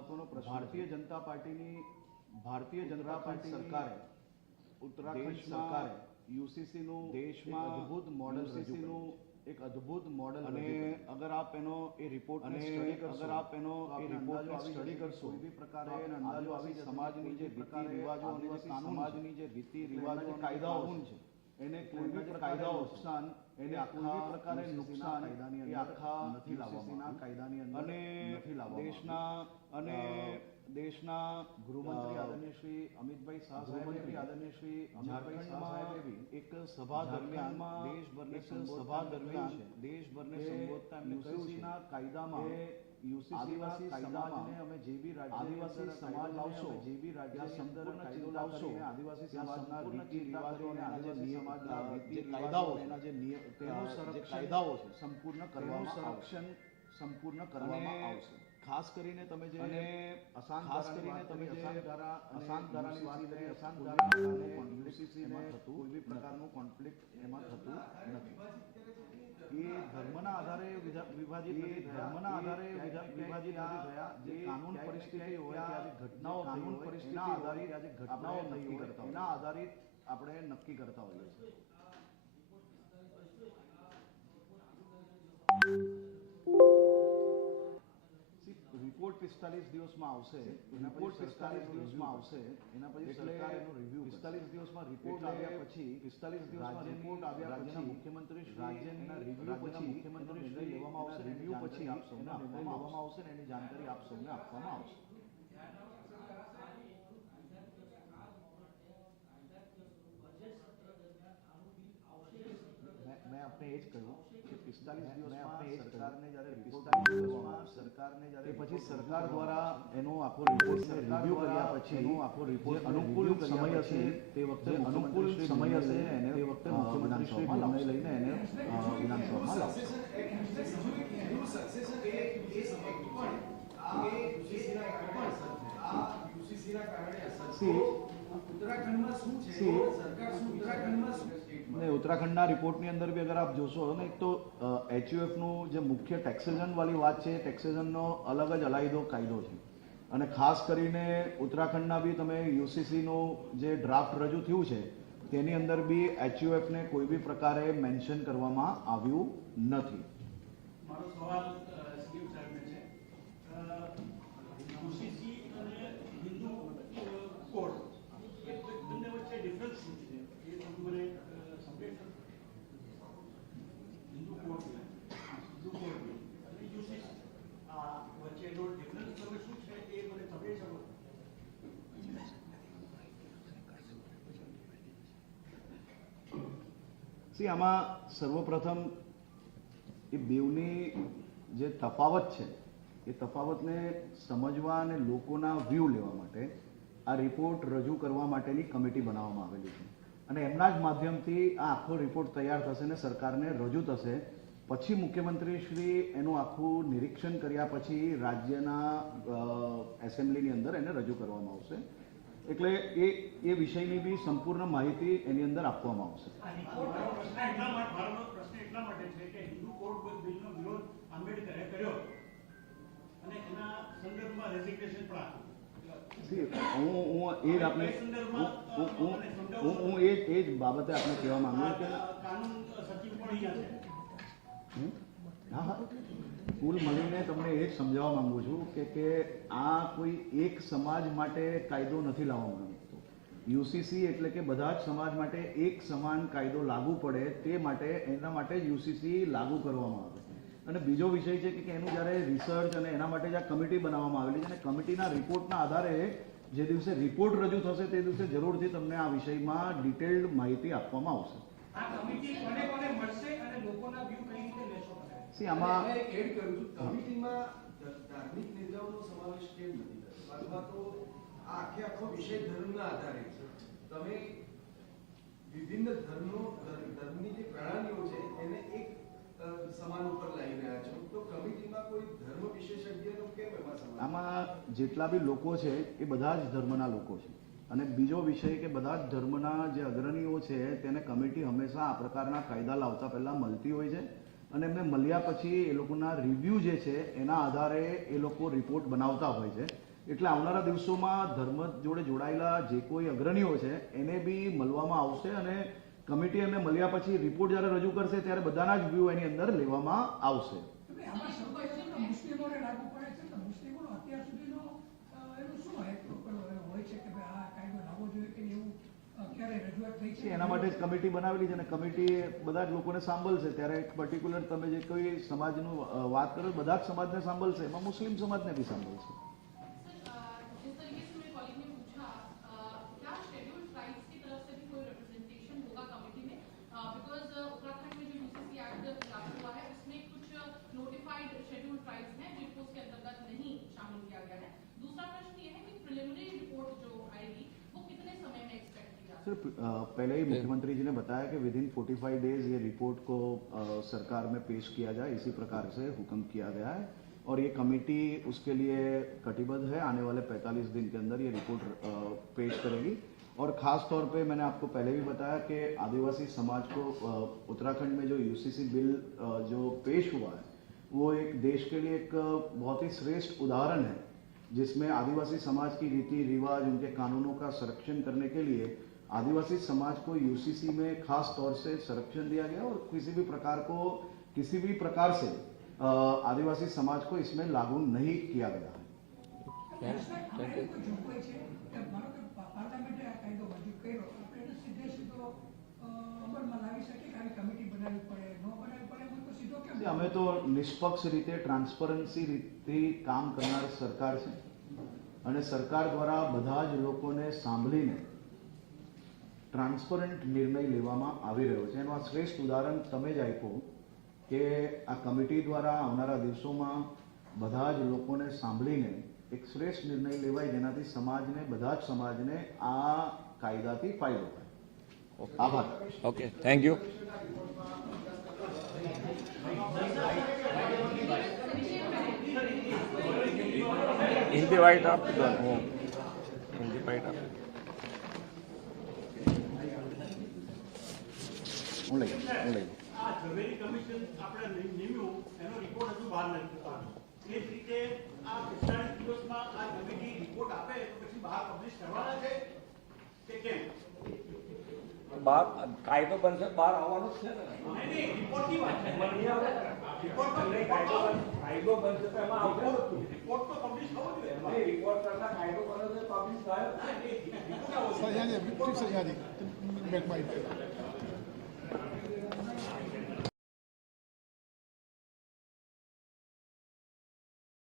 મહત્વનો પ્રશ્ન ભારતીય જનતા પાર્ટીની ભારતીય જનતા પાર્ટી સરકારે ઉત્તરાખંડ સરકારે યુસીસી નું દેશમાં અદ્ભુત મોડેલ રજૂ નું એક અદ્ભુત મોડલ અને અગર આપ એનો એ રિપોર્ટ અને અગર આપ એનો એ આવી સ્ટડી કરશો. કોઈ બી પ્રકારે અંદાજો આવી સમાજની જે રીતિ રિવાજો અને જે સમાજની જે રીતિ રિવાજો કાયદાઓ છે એને કોઈ બી કાયદાઓ નુકસાન એને કોઈ પ્રકારે નુકસાન કાયદાની આખા નથી લાવવામાં UCC ના આવ્યું. કાયદાની અંદર અને નથી દેશના અને દેશના ગૃહમંત્રી આદરણીય શ્રી અમિતભાઈ શાહ સાહેબ આદરણીય શ્રી અમિતભાઈ શાહ સાહેબ એક સભા દરમિયાનમાં દેશભરને સભા દરમિયાન દેશભરને સંબોધતા એમણે કાયદામાં આદિવાસી સમાજને સમાજને અમે જે બી આદિવાસી સમાજ લાવશો જે બી રાજ્ય સંપૂર્ણ કાયદો લાવશો આદિવાસી સમાજના રીતિ રિવાજો અને આદિવાસી આદિવાસી સમાજના સમાજના જે કાયદાઓ એના જે નિય- જે કાયદાઓ છે સંપૂર્ણ કરવામાં આવશે. સંરક્ષણ સંપૂર્ણ કરવામાં આવશે. ખાસ કરીને તમે જે અસાન ખાસ કરીને તમે જે અસાન ધારાની વાત કરી અસાન ધારા યુસીસી થતું કોઈ બી પ્રકારનું કોન્ફ્લિક્ટ એમાં થતું નથી. એ ધર્મના આધારે વિધા- વિભાજિત એ નથી થયા. ધર્મના એ આધારે ક્યાંય વિધા- ક્યાંય વિભાજિત ત્યાં નથી થયા. જે એ કાનૂન ક્યાંય પરિસ્થિતિ ક્યાંય હોય ત્યાં ત્યાં જે ઘટનાઓ જે કાનૂન થઈ હોય, પરિસ્થિતિ એના હોય, આધારિત ત્યાં જે આપણે ઘટનાઓ નક્કી થઈ હોય, કરતા હોઈએ. એના આધારિત આપણે નક્કી કરતા હોઈએ છીએ રિપોર્ટ પિસ્તાલીસ દિવસમાં આવશે એના રિપોર્ટ પછી સરકારે 45 દિવસમાં આવશે એના પછી એટલે સરકાર એનો રિવ્યુ પિસ્તાલીસ દિવસમાં રિપોર્ટ એટલે આવ્યા પછી પિસ્તાલીસ દિવસમાં રાજ્યની- રિપોર્ટ આવ્યા રાજ્યના પછી મુખ્યમંત્રી શ્રી રાજ્યની એના review રાજ્યના પછી મુખ્યમંત્રી એનો શ્રી નિર્ણય લેવામાં આવશે એના review review પછી આપ સૌને એનો નિર્ણય આપવામાં લેવામાં આવશે ને એની જાણકારી આપ સૌને આપવામાં આવશે મેં- મેં આપને એ જ કહ્યું કે પિસ્તાલીસ મેં- મેં દિવસમાં આપને એ જ સરકારને કહ્યું જ્યારે કે પછી report સરકાર review દ્વારા કરવામાં એનો આખો આવશે. report સરકાર review દ્વારા કર્યા પછી એનો આખો report જે અનુકૂળ review કર્યા સમય પછી હશે તે વખતે જે અનુકૂળ મુખ્યમંત્રી શ્રી સમય હશે નિર્ણય લઈને તે વખતે અ, મુખ્યમંત્રી શ્રી વિધાનસભામાં નિર્ણય લાવશે. લઈને એને અ, વિધાનસભામાં લાવશે ઉત્તરાખંડમાં શું છે See, સરકાર શું ઉત્તરાખંડમાં શું છે ને ઉત્તરાખંડના રિપોર્ટની અંદર બી અગર આપ જોશો, ને એક તો એચયુએફનું જે મુખ્ય ટેક્સેશન વાળી વાત છે ટેક્સેશનનો અલગ જ અલાયદો કાયદો છે. અને ખાસ કરીને ઉત્તરાખંડના બી તમે યુસીસીનું જે ડ્રાફ્ટ રજૂ થયું છે, તેની અંદર બી એચયુએફને કોઈ બી પ્રકારે મેન્શન કરવામાં આવ્યું નથી. મારો સવાલ સીએમ સાહેબને છે યુસીસી અને હિન્દુ અ, કોડ એ બંને વચ્ચે ડિફરન્સ શું છે એ થોડું મને અ, સમજાવી શકો હિન્દુ કોડ હિન્દુ કોડ અને યુસીસી આ વચ્ચેનો ડિફરન્સ તમે શું છે એ મને સમજાવી શકો સી આમાં સર્વપ્રથમ એ બેવની જે તફાવત છે, એ તફાવતને સમજવા અને લોકોના વ્યૂ લેવા માટે આ રિપોર્ટ રજૂ કરવા માટેની કમિટી બનાવવામાં આવેલી છે. અને એમના જ માધ્યમથી આ આખો રિપોર્ટ તૈયાર થશે ને સરકારને રજૂ થશે. પછી મુખ્યમંત્રી શ્રી એનું આખું નિરીક્ષણ કર્યા પછી રાજ્યના એસેમ્બલીની અંદર એને રજૂ કરવામાં આવશે. એટલે એ એ વિષયની બી સંપૂર્ણ માહિતી એની અંદર આપવામાં આવશે. પ્રશ્ન એટલા માટે મારો પ્રશ્ન એટલા માટે છે કે હિન્દુ કોડ બિલનો વિરોધ આંબેડકરે કર્યો અને એના સંદર્ભમાં રેઝિગ્નેશન પણ આપ્યું હું હું એ જ હું- હું એ જ એ જ બાબતે આપણે કહેવા માંગુ છું આ કાનૂન સચિવ પણ અહીંયા છે. હા હા. કુલ મળીને તમને એ જ સમજાવવા માંગુ છું કે કે આ કોઈ એક સમાજ માટે કાયદો નથી લાવવામાં આવ્યો યુસીસી એટલે કે બધા જ સમાજ માટે એક સમાન કાયદો લાગુ પડે તે માટે, એના માટે યુસીસી લાગુ કરવામાં આવે. અને બીજો વિષય છે કે એનું જ્યારે રિસર્ચ અને એના માટે જે કમિટી બનાવવામાં આવેલી છે અને કમિટીના રિપોર્ટના આધારે જે દિવસે રિપોર્ટ રજૂ થશે તે દિવસે જરૂરથી તમને આ વિષયમાં ડિટેલ્ડ માહિતી આપવામાં આવશે. આ કમિટી કોને કોને મળશે અને લોકોના વ્યૂ સી આમાં એડ કર્યું હતું કમિટીમાં ધાર્મિક નેતાઓનો સમાવેશ કેમ નથી થતો? અથવા તો આ આખે આખો વિષય ધર્મના આધારે છે. તમે વિભિન્ન ધર્મો ધર્મ- ધર્મની જે પ્રણાલીઓ છે એને એક સમાન ઉપર લાવી રહ્યા છો. તો કમિટીમાં કોઈ ધર્મ વિશેષજ્ઞનો કેમ એમાં આમાં જેટલા બી લોકો છે એ બધા જ ધર્મના લોકો છે. અને બીજો વિષય કે બધા જ ધર્મના જે અગ્રણીઓ છે તેને કમિટી હંમેશા આ પ્રકારના કાયદા લાવતા પહેલા મળતી હોય છે. અને એમને મળ્યા પછી એ લોકોના રિવ્યૂ જે છે, એના આધારે એ લોકો રિપોર્ટ બનાવતા હોય છે. એટલે આવનારા દિવસોમાં ધર્મ જોડે જોડાયેલા જે કોઈ અગ્રણીઓ છે, એને બી મળવામાં આવશે અને કમિટી એમને મળ્યા પછી રિપોર્ટ જ્યારે રજૂ કરશે, ત્યારે બધાના જ વ્યૂ એની અંદર લેવામાં આવશે એટલે આમાં સૌથી મુસ્લિમોને લાગુ પડે છે તો મુસ્લિમોનો અત્યાર સુધીનો અ, એનું શું હેતુ પેલો એનો હોય છે કે ભાઈ આ કાયદો લાવવો જોઈએ કે એવું અ, ક્યારે રજૂઆત થઈ છે એના માટે કમિટી બનાવેલી છે અને કમિટી બધા જ લોકોને સાંભળશે. ત્યારે એક પર્ટિક્યુલર તમે જે કોઈ સમાજનું વાત કરો, બધા જ સમાજને સાંભળશે. એમાં મુસ્લિમ સમાજને બી સાંભળશે. सर पहले ही मुख्यमंत्री जी ने बताया कि विद इन 45 डेज़ ये रिपोर्ट को सरकार में पेश किया जाए इसी प्रकार से हुक्म किया गया है। और ये कमेटी उसके लिए कटिबद्ध है आने वाले 45 दिन के अंदर ये रिपोर्ट पेश करेगी। और ख़ास तौर पे मैंने आपको पहले भी बताया कि आदिवासी समाज को उत्तराखंड में जो यूसीसी बिल जो पेश हुआ है वो एक देश के लिए एक बहुत ही श्रेष्ठ उदाहरण है जिसमें आदिवासी समाज की रीति रिवाज उनके कानूनों का संरक्षण करने के लिए आदिवासी समाज को यूसीसी में खास तौर से संरक्षण दिया गया और किसी भी प्रकार को किसी भी प्रकार से अ, आदिवासी समाज को इसमें लागू नहीं किया गया है સાહેબ, આમાં એવી કોઈ જોગવાઈ છે કે માનો કે પા- પાર્લામેન્ટે આ કાયદો મંજૂર કર્યો આપણે એને સીધે સીધો અ, અમલમાં લાવી શકીએ કે આવી કમિટી બનાવવી પડે ન બનાવવી પડે એમ હોય તો સીધો કેમ અમે તો નિષ્પક્ષ રીતે ટ્રાન્સપરન્સી રીતે કામ કરનાર સરકાર છે અને સરકાર દ્વારા બધા જ લોકોને સાંભળીને ટ્રાન્સપરન્ટ નિર્ણય લેવામાં આવી રહ્યો છે. એનું આ શ્રેષ્ઠ ઉદાહરણ તમે જ આપ્યું કે આ કમિટી દ્વારા આવનારા દિવસોમાં બધા જ લોકોને સાંભળીને એક શ્રેષ્ઠ નિર્ણય લેવાય જેનાથી સમાજને બધા જ સમાજને આ કાયદાથી ફાયદો થાય. આભાર. ઓકે થેન્ક યુ આપ હું હિન્દી વાઇટ આપ હું લઈ લઉં, હું લઈ લઉં. આ ઝવેરી કમિશન આપણે નિ- નિમ્યું એનો રિપોર્ટ હજુ બહાર નથી આવ્યો એ જ રીતે આ પિસ્તાળીસ દિવસમાં આ કમિટી રિપોર્ટ આપે તો પછી બહાર પબ્લિશ કરવાના છે? હું લઈ બાર કાયદો બનશે બહાર આવવાનું જ છે ને. છે. રિપોર્ટ તો નહીં, કાયદો બનશે તો એમાં આવશે. રિપોર્ટ રિપોર્ટ તો પબ્લિશ થવો જોઈએ. રિપોર્ટ કરતા કાયદો બને તો પબ્લિશ થાય. ના, એ રિપોર્ટ આવો જોઈએ. સહયાદી ફિફ્ટી સહયાદી બેક